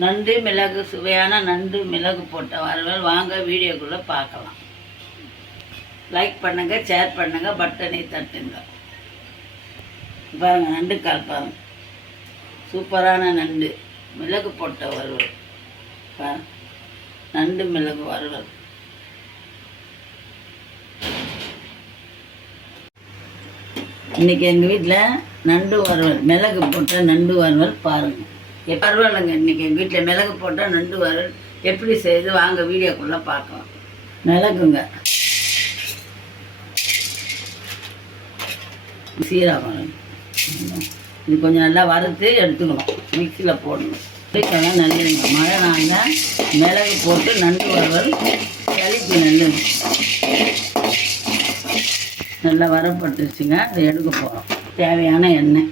நண்டு மிளகு சுவையான நண்டு மிளகு போட்ட வறுவல். வாங்க வீடியோக்குள்ளே பார்க்கலாம். லைக் பண்ணுங்க ஷேர் பண்ணுங்க பட்டனை தட்டுங்க. பாருங்கள் நண்டு கால் சூப்பரான நண்டு. மிளகு போட்ட வறுவல். நண்டு மிளகு வறுவல். இன்றைக்கி எங்கள் வீட்டில் நண்டு வறுவல் மிளகு போட்ட நண்டு வறுவல் பாருங்கள் பரவாயில்லைங்க. இன்னைக்கு எங்கள் வீட்டில் மிளகு போட்டால் நண்டு வரும் எப்படி செய்து வாங்க வீடியோக்குள்ளே பார்க்கலாம். மிளகுங்க. சீரகம். இது கொஞ்சம் நல்லா வறுத்து எடுத்துக்கணும். மிக்சியில் போடணும். வெள்ளிக்கிழமை நல்லெண்ணெய் மழை நாளில் மிளகு போட்டு நண்டு வறுவல். சளிக்கு நல்லது நல்லா வரப்பட்டுருச்சுங்க அதை எடுக்க போகிறோம் தேவையான எண்ணெய்.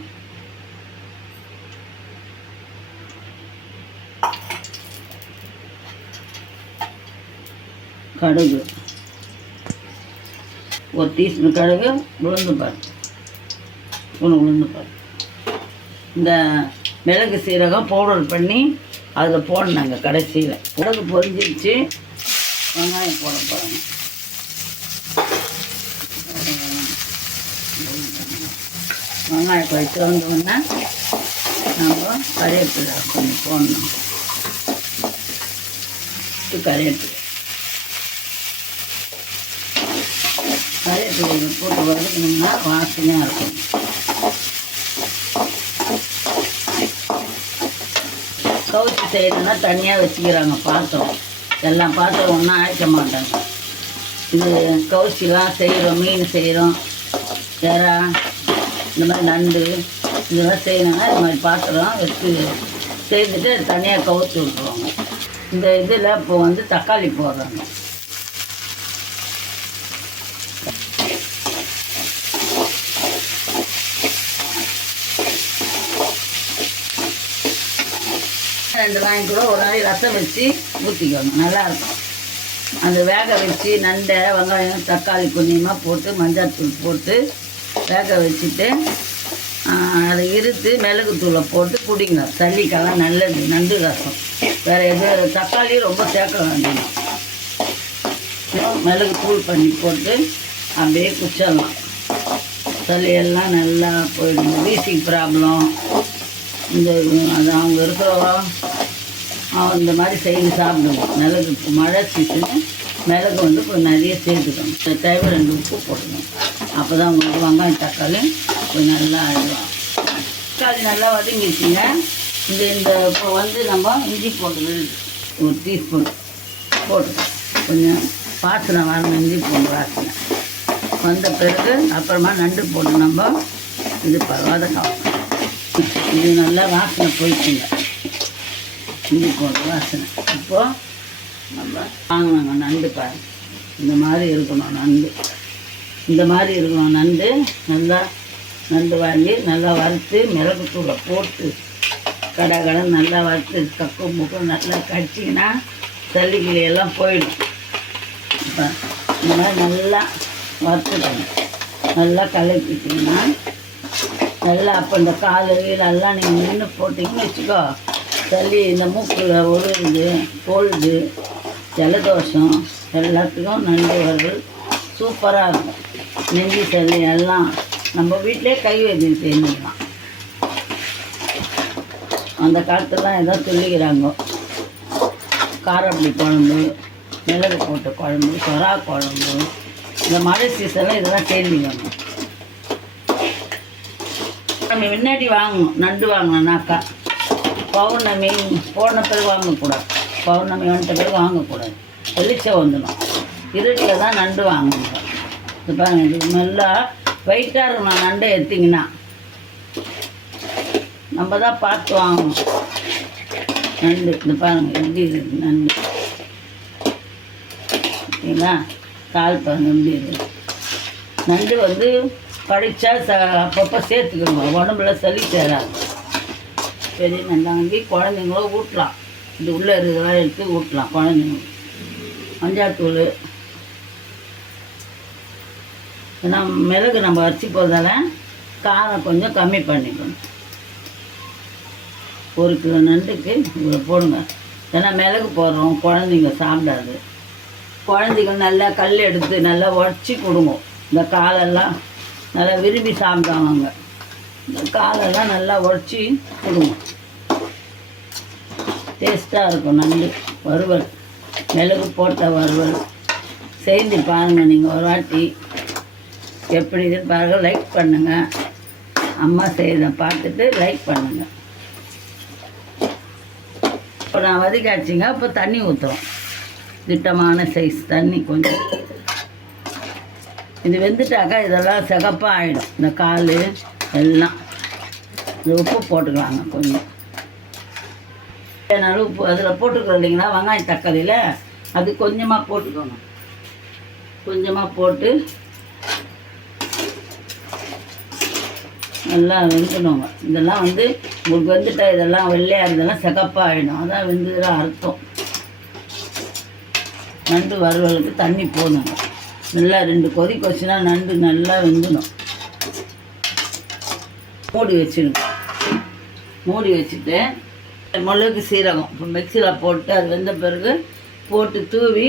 கடுகு. ஒரு டீஸ்பூன் கடுகு உளுந்து பருப்பு. ஸ்பூன் உளுந்து பருப்பு. இந்த மிளகு சீரகம் பவுடர் பண்ணி அதில் போடணுங்க கடைசியில். மிளகு பொரிஞ்சிருச்சு. வெங்காயம் போட போகிறாங்க வெங்காயம் கொஞ்சம் திறந்தோன்னா நம்ம கறிவேப்பிலை கொஞ்சம் போடணும். இது கறிவேப்பிலை. கறிவேப்பிலை போட்டு வதக்கணும்னா வாசனையாக இருக்கும் கவுச்சி செய்யணும்னா தனியாக வச்சுக்கிறாங்க பாத்திரம். எல்லாம் பாத்திரம் ஒன்றா அழைக்க மாட்டாங்க. இது கவுச்சிலாம் செய்கிறோம். மீன் செய்கிறோம். எறா இந்த மாதிரி நண்டு இதெல்லாம் செய்யணும்னா இது மாதிரி பாத்திரம் வச்சு செய்துட்டு தனியாக கவுச்சி விட்ருவாங்க இந்த இதில் இப்போ வந்து தக்காளி போடுறாங்க. ரெண்டு வாங்கி கூட ஒரு நாளைக்கு ரசம் வச்சு ஊற்றிக்கணும் நல்லாயிருக்கும். அந்த வேக வச்சு நண்டை வெங்காயம் தக்காளி கொஞ்சமாக போட்டு மஞ்சாத்தூள் போட்டு வேக வச்சுட்டு அதை இருத்து மிளகுத்தூளை போட்டு குடிங்க சளிக்கெல்லாம் நல்லது. நண்டு ரசம். வேறு எது? தக்காளி ரொம்ப சேர்க்க வேண்டாம். மிளகு தூள் பண்ணி போட்டு அப்படியே குச்சிடலாம் சளியெல்லாம் நல்லா போயிடும். Wheezing problem. இந்த அது அவங்க இருக்கிறவா இந்த மாதிரி செய்து சாப்பிடுவோம். மிளகு இப்போ மழை சீசனு மிளகு வந்து கொஞ்சம் நிறைய சேர்த்துக்கணும். தேவை ரெண்டு உப்பு போடணும் அப்போ தான் உங்களுக்கு வெங்காயம் தக்காளி கொஞ்சம் நல்லா அழுவாம் தக்காளி நல்லா வதங்கிடுச்சுங்க இந்த இந்த இப்போ வந்து நம்ம இஞ்சி போட்டது ஒரு டீஸ்பூன் போட்டுக்கோம் கொஞ்சம் வாசனை வரணும் இஞ்சி பூண்டு வாசனை வந்த பிறகு அப்புறமா நண்டு போட்டு நம்ம இது ப- இது நல்லா வாசனை போயிடுச்சுங்க. இஞ்சி வாசனை இப்போது நம்ம வாங்கினாங்க நண்டு பாரு. இந்த மாதிரி இருக்கணும் நண்டு. இந்த மாதிரி இருக்கணும் நண்டு. நல்லா நண்டு வாங்கி நல்லா வறுத்து மிளகுத்தூளை போட்டு கடை கடை நல்லா வறுத்து கக்கு முக்கு நல்லா கடிச்சிங்கன்னா சல்லிக்கிளி எல்லாம் போயிடும். இப்போ இந்த மாதிரி நல்லா வறுத்துக்கணும். நல்லா கலக்கிட்டிங்கன்னா நல்லா அப்போ இந்த கால் நல்லா நீங்கள் நின்று போட்டிங்கன்னு வச்சுக்கோ. சளி இந்த மூக்கில் ஒழுகுது கோல்டு ஜலதோஷம் எல்லாத்துக்கும் நண்டு வறுவல் சூப்பராக இருக்கும். நெஞ்சி சளி எல்லாம் நம்ம வீட்டிலே கை வைத்தியம் செஞ்சுக்கலாம் அந்த காலத்துலாம் ஏதோ சொல்லிக்கிறாங்க. காரப்படி குழம்பு மிளகு போட்ட குழம்பு சொரா குழம்பு இந்த மழை சீசனில் இதெல்லாம் சேர்ந்துக்கணும் நம்ம முன்னாடி வாங்கணும் நண்டு வாங்கணும்னாக்கா. பௌர்ணமி போன பிறகு வாங்கக்கூடாது. பௌர்ணமி வந்துட்ட பிறகு வாங்கக்கூடாது. வெளிச்சம் வந்துடும். இருட்டில் தான் நண்டு வாங்கணும். இது பாருங்க இது நல்லா வெயிட்டாக இருக்கணும் நண்டை எடுத்திங்கன்னா நம்ம தான் பார்த்து வாங்கணும். நண்டு இது பாருங்க எப்படி இருக்கு நண்டு? ஓகேங்களா கால் பாருங்க எப்படி இருக்கு நண்டு வந்து படித்தா ச அப்பப்போ சேர்த்துக்கணும். உடம்புல சளி சேராது. பெரிய நண்டை குழந்தைங்களும் ஊட்டலாம். இது உள்ளே இருக்கிறதெல்லாம் எடுத்து ஊட்டலாம் குழந்தைங்களுக்கு மஞ்சாத்தூள் ஏன்னா மிளகு நம்ம அரைச்சி போகிறதால காரம் கொஞ்சம் கம்மி பண்ணிக்கணும். ஒரு கிலோ நண்டுக்கு இவ்வளோ போடுங்க. ஏன்னா மிளகு போடுறோம் குழந்தைங்க சாப்பிடாது. குழந்தைகள் நல்லா கல் எடுத்து நல்லா உடச்சி கொடுங்க. இந்த காலெல்லாம் நல்லா விரும்பி சாப்பிடுவாங்க. காலெல்லாம் நல்லா உடச்சி கொடுங்க. டேஸ்ட்டாக இருக்கும் நண்டு வறுவல் மிளகு போட்ட வறுவல். செய்து பாருங்கள் நீங்கள் ஒரு வாட்டி. எப்படி இது பாருங்கள் லைக் பண்ணுங்கள் அம்மா செய்கிறத பார்த்துட்டு லைக் பண்ணுங்கள் இப்போ நான் வதக்காச்சுங்க இப்போ தண்ணி ஊற்றுறோம் திட்டமான சைஸ் தண்ணி கொஞ்சம். இது வெந்துட்டாக்கா இதெல்லாம் சிகப்பாக ஆகிடும் இந்த கால் எல்லாம். உப்பு போட்டுக்கலாங்க கொஞ்சம். தேவையான உப்பு அதில் போட்டுக்கிறோம் இல்லைங்களா வெங்காயம் தக்காளியில் அது கொஞ்சமாக போட்டுக்கோங்க. கொஞ்சமாக போட்டு நல்லா வெந்துடுங்க. இதெல்லாம் வந்து உங்களுக்கு வந்துட்டா இதெல்லாம் வெள்ளையாக இருந்தெல்லாம் சிகப்பாக ஆகிடும் அதான் வெந்ததில் அர்த்தம். நண்டு வறுவலுக்கு தண்ணி போடணும். நல்லா ரெண்டு கொதி கொச்சுனா நண்டு நல்லா வெந்துடும். மூடி வச்சிடுங்க மூடி வச்சுட்டு மிளகு சீரகம் இப்போ மிக்சியில் போட்டு அது வெந்த பிறகு போட்டு தூவி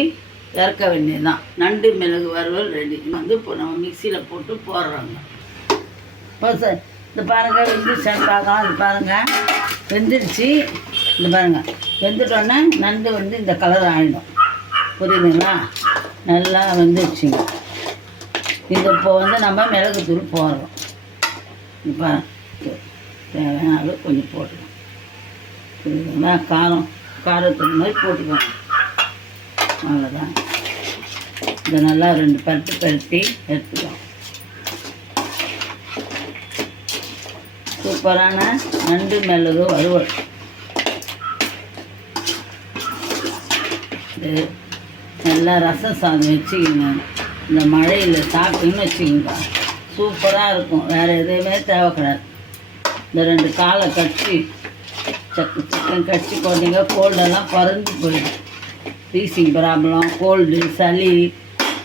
இறக்க வேண்டியதுதான். நண்டு மிளகு வறுவல் ரெடி. வந்து இப்போ நம்ம மிக்சியில் போட்டு போடுறோங்க. இப்போ சார் இந்த பாருங்கள் வெந்துருச்சான்னு பார்க்கலாம் இது பாருங்கள் வெந்துருச்சு. இந்த பாருங்கள் வெந்துட்டோன்னே நண்டு வந்து இந்த கலர் ஆகிடும் புரியுதுங்களா? நல்லா வெந்துருச்சுங்க. இது இப்போ வந்து நம்ம மிளகுத்தூள் போடுறோம். இப்போ தேவையான அளவு கொஞ்சம் போட்டுக்கலாம் புரியுதுங்களா? காரம் காரத்துக்கு மாதிரி போட்டுக்கோங்க. அவ்வளோதான் இதை நல்லா ரெண்டு பருத்து பருத்தி எடுத்துக்கலாம். சூப்பரான நண்டு மிளகு வறுவல். இது நல்லா ரசம் சாதம் வச்சுக்கிங்க. இந்த மழையில் சாப்பிட்டுன்னு வச்சுக்கிங்க. சூப்பராக இருக்கும். வேறு எதுவுமே தேவை கிடையாது இந்த ரெண்டு காலை கட்டி சக்கு சிக்கன் கட்டி போட்டீங்க கோல்டெல்லாம் பறந்து போயிடும். ரீசிங் ப்ராப்ளம் கோல்டு சளி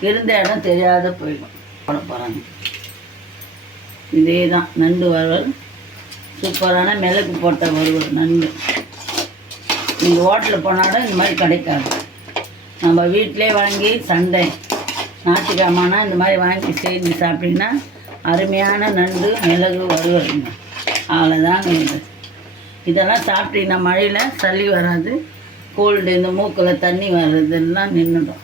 இருந்த இடம் தெரியாத போயிடும். போட போகிறாங்க இதே தான் நண்டு வறுவல். சூப்பரான மிளகு போட்ட வறுவல் நண்டு. நீங்கள் ஹோட்டலில் போனாலும் இந்த மாதிரி கிடைக்காது. நம்ம வீட்டிலே வாங்கி சண்டை. ஞாயிற்றுக்கிழமானா இந்த மாதிரி வாங்கி செஞ்சு சாப்பிட்டீங்கன்னா அருமையான நண்டு மிளகு வறுவலுங்க அவ்வளோதாங்க இது இதெல்லாம் சாப்பிட்டீங்கன்னா மழையில் சளி வராது கோல்டு இந்த மூக்கில் தண்ணி வர்றதெல்லாம் நின்றுடும்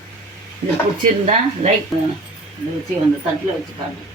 இது பிடிச்சிருந்தா லைக் பண்ணணும். இதை வச்சு அந்த தட்டில் வச்சு காட்டு